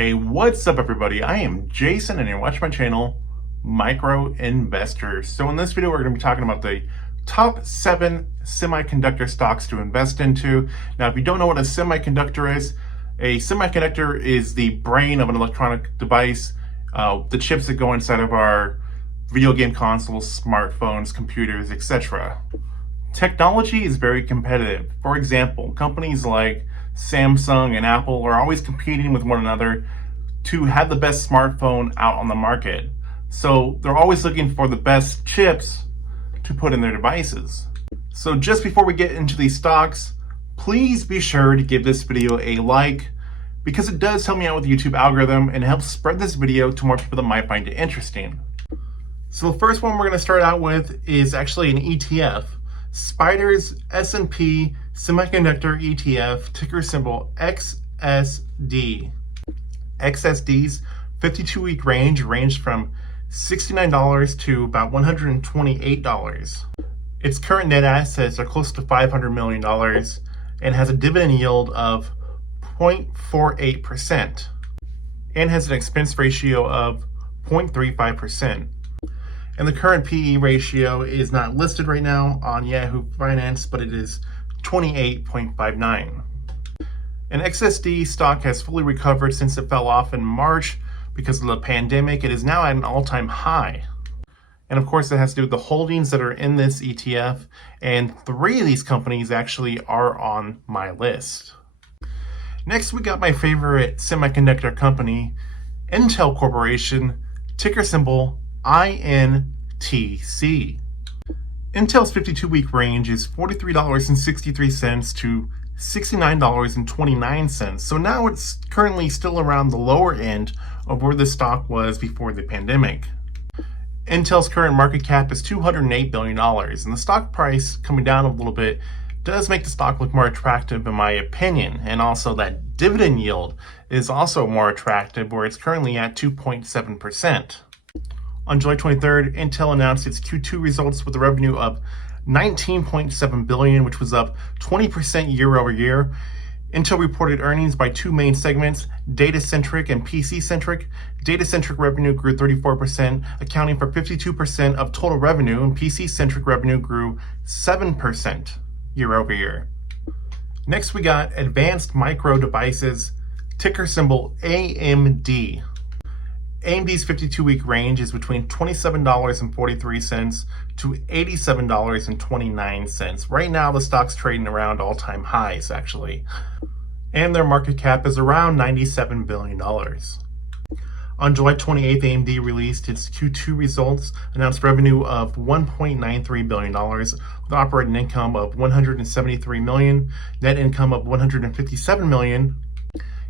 Hey, what's up everybody? I am Jason and you're watching my channel, Micro Investor. So in this video, we're going to be talking about the top 7 semiconductor stocks to invest into. Now, if you don't know what a semiconductor is the brain of an electronic device, the chips that go inside of our video game consoles, smartphones, computers, etc. Technology is very competitive. For example, companies like Samsung and Apple are always competing with one another to have the best smartphone out on the market. So they're always looking for the best chips to put in their devices. So just before we get into these stocks, please be sure to give this video a like because it does help me out with the YouTube algorithm and helps spread this video to more people that might find it interesting. So the first one we're going to start out with is actually an ETF. SPDR S&P Semiconductor ETF, ticker symbol XSD. XSD's 52-week range ranged from $69 to about $128. Its current net assets are close to $500 million and has a dividend yield of 0.48% and has an expense ratio of 0.35%. And the current PE ratio is not listed right now on Yahoo Finance, but it is 28.59. And XSD stock has fully recovered since it fell off in March because of the pandemic. It is now at an all-time high. And of course, it has to do with the holdings that are in this ETF. And 3 of these companies actually are on my list. Next, we got my favorite semiconductor company, Intel Corporation, ticker symbol INTC. Intel's 52-week range is $43.63 to $69.29. So now it's currently still around the lower end of where the stock was before the pandemic. Intel's current market cap is $208 billion, and the stock price coming down a little bit does make the stock look more attractive in my opinion. And also that dividend yield is also more attractive, where it's currently at 2.7%. On July 23rd, Intel announced its Q2 results with a revenue of $19.7 billion, which was up 20% year over year. Intel reported earnings by 2 main segments, data-centric and PC-centric. Data-centric revenue grew 34%, accounting for 52% of total revenue, and PC-centric revenue grew 7% year over year. Next, we got Advanced Micro Devices, ticker symbol AMD. AMD's 52-week range is between $27.43 to $87.29. Right now, the stock's trading around all-time highs, actually. And their market cap is around $97 billion. On July 28th, AMD released its Q2 results, announced revenue of $1.93 billion, with operating income of $173 million, net income of $157 million,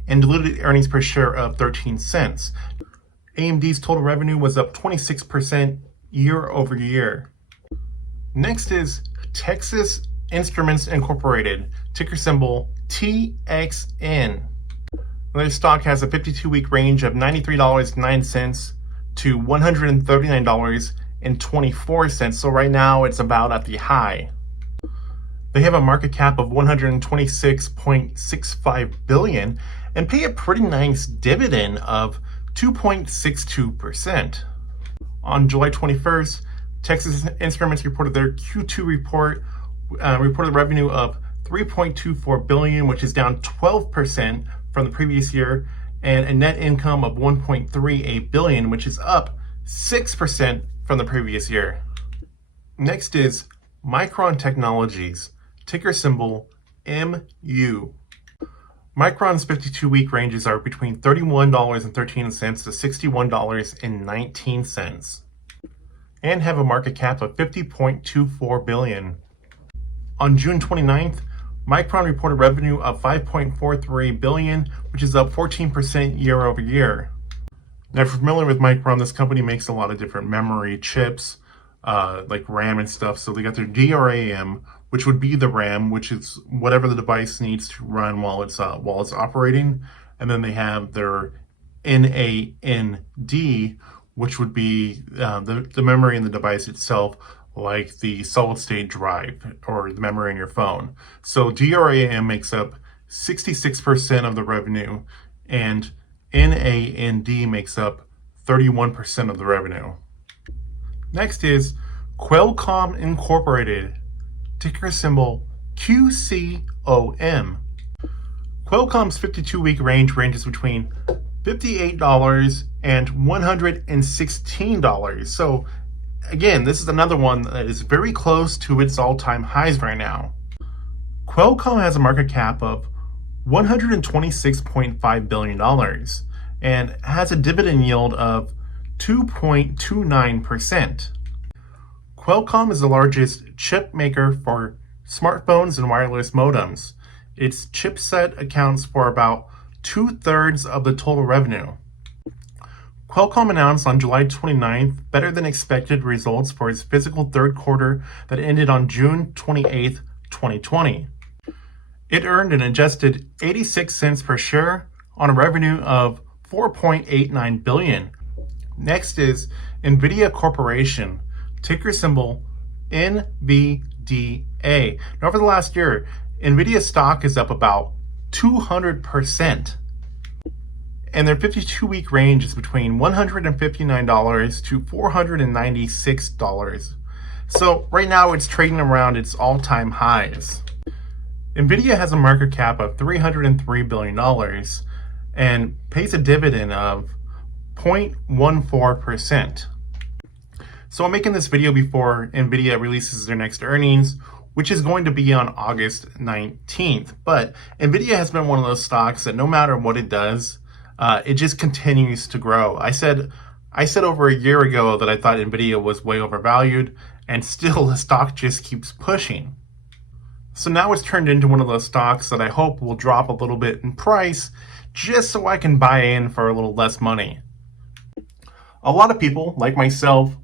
and diluted earnings per share of 13 cents. AMD's total revenue was up 26% year over year. Next is Texas Instruments Incorporated, ticker symbol TXN. Their stock has a 52-week range of $93.09 to $139.24. So right now it's about at the high. They have a market cap of $126.65 billion and pay a pretty nice dividend of 2.62%. On July 21st, Texas Instruments reported their Q2 report, reported revenue of $3.24 billion, which is down 12% from the previous year, and a net income of $1.38 billion, which is up 6% from the previous year. Next is Micron Technologies, ticker symbol MU. Micron's 52-week ranges are between $31.13 to $61.19 and have a market cap of $50.24 billion. On June 29th, Micron reported revenue of $5.43 billion, which is up 14% year over year. Now, if you're familiar with Micron, this company makes a lot of different memory chips, like RAM and stuff. So they got their DRAM, which would be the RAM, which is whatever the device needs to run while it's operating. And then they have their NAND, which would be the memory in the device itself, like the solid state drive or the memory in your phone. So DRAM makes up 66% of the revenue, and NAND makes up 31% of the revenue. Next is Qualcomm Incorporated, ticker symbol QCOM. Qualcomm's 52-week range ranges between $58 and $116. So again, this is another one that is very close to its all-time highs right now. Qualcomm has a market cap of $126.5 billion and has a dividend yield of 2.29%. Qualcomm is the largest chip maker for smartphones and wireless modems. Its chipset accounts for about 2/3 of the total revenue. Qualcomm announced on July 29th better than expected results for its fiscal third quarter that ended on June 28th, 2020. It earned an adjusted 86 cents per share on a revenue of $4.89 billion. Next is Nvidia Corporation, ticker symbol NVDA. Now, over the last year, Nvidia stock is up about 200%. And their 52-week range is between $159 to $496. So right now it's trading around its all-time highs. Nvidia has a market cap of $303 billion and pays a dividend of 0.14%. So I'm making this video before Nvidia releases their next earnings, which is going to be on August 19th. But Nvidia has been one of those stocks that no matter what it does, it just continues to grow. I said over a year ago that I thought Nvidia was way overvalued, and still the stock just keeps pushing. So now it's turned into one of those stocks that I hope will drop a little bit in price, just so I can buy in for a little less money. A lot of people, like myself,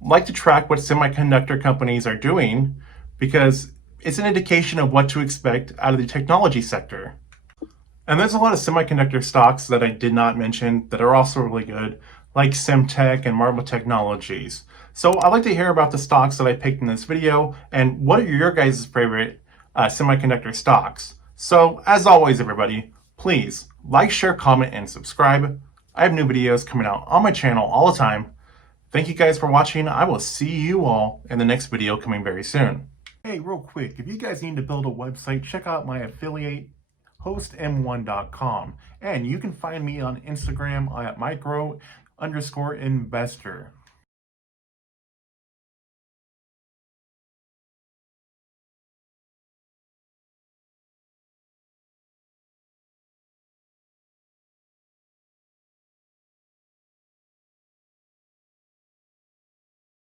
like to track what semiconductor companies are doing because it's an indication of what to expect out of the technology sector. And there's a lot of semiconductor stocks that I did not mention that are also really good, like Semtech and Micron Technologies. So I'd like to hear about the stocks that I picked in this video, and what are your guys' favorite semiconductor stocks? So as always, everybody, please like, share, comment, and subscribe. I have new videos coming out on my channel all the time. Thank you guys for watching. I will see you all in the next video coming very soon. Hey, real quick, if you guys need to build a website, check out my affiliate, hostm1.com. And you can find me on Instagram at micro_investor.